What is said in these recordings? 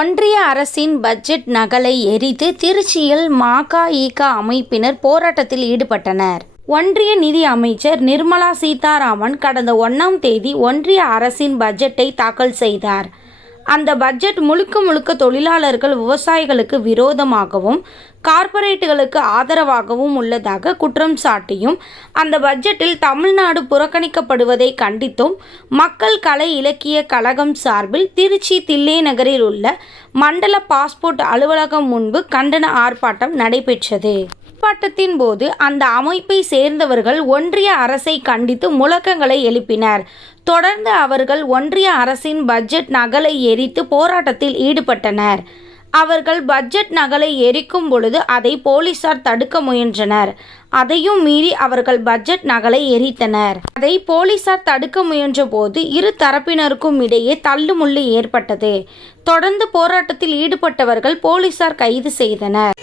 ஒன்றிய அரசின் பட்ஜெட் நகலை எரித்து திருச்சியில் ம.க.இ.க. அமைப்பினர் போராட்டத்தில் ஈடுபட்டனர். ஒன்றிய நிதி அமைச்சர் நிர்மலா சீதாராமன் கடந்த 1ஆம் தேதி ஒன்றிய அரசின் பட்ஜெட்டை தாக்கல் செய்தார். அந்த பட்ஜெட் முழுக்க தொழிலாளர்கள், விவசாயிகளுக்கு விரோதமாகவும் கார்ப்பரேட்டுகளுக்கு ஆதரவாகவும் உள்ளதாக குற்றம் சாட்டியும், அந்த பட்ஜெட்டில் தமிழ்நாடு புறக்கணிக்கப்படுவதை கண்டித்தும் மக்கள் கலை இலக்கிய கழகம் சார்பில் திருச்சி தில்லைநகரில் உள்ள மண்டல பாஸ்போர்ட் அலுவலகம் முன்பு கண்டன ஆர்ப்பாட்டம் நடைபெற்றது. ஆர்ப்பாட்டத்தின் போது அந்த அமைப்பை சேர்ந்தவர்கள் ஒன்றிய அரசை கண்டித்து முழக்கங்களை எழுப்பினர். தொடர்ந்து அவர்கள் ஒன்றிய அரசின் பட்ஜெட் நகலை எரித்து போராட்டத்தில் ஈடுபட்டனர். அவர்கள் பட்ஜெட் நகலை எரிக்கும் பொழுது அதை போலீசார் தடுக்க முயன்றனர். அதையும் மீறி அவர்கள் பட்ஜெட் நகலை எரித்தனர். அதை போலீசார் தடுக்க முயன்ற போது இரு தரப்பினருக்கும் இடையே தள்ளுமுள்ளு ஏற்பட்டது. தொடர்ந்து போராட்டத்தில் ஈடுபட்டவர்கள் போலீசார் கைது செய்தனர்.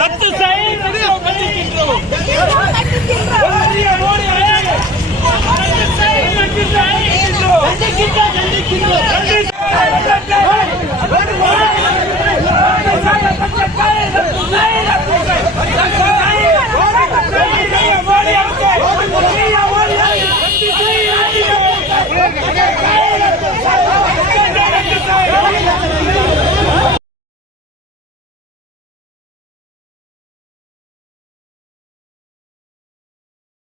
ரத்து செய்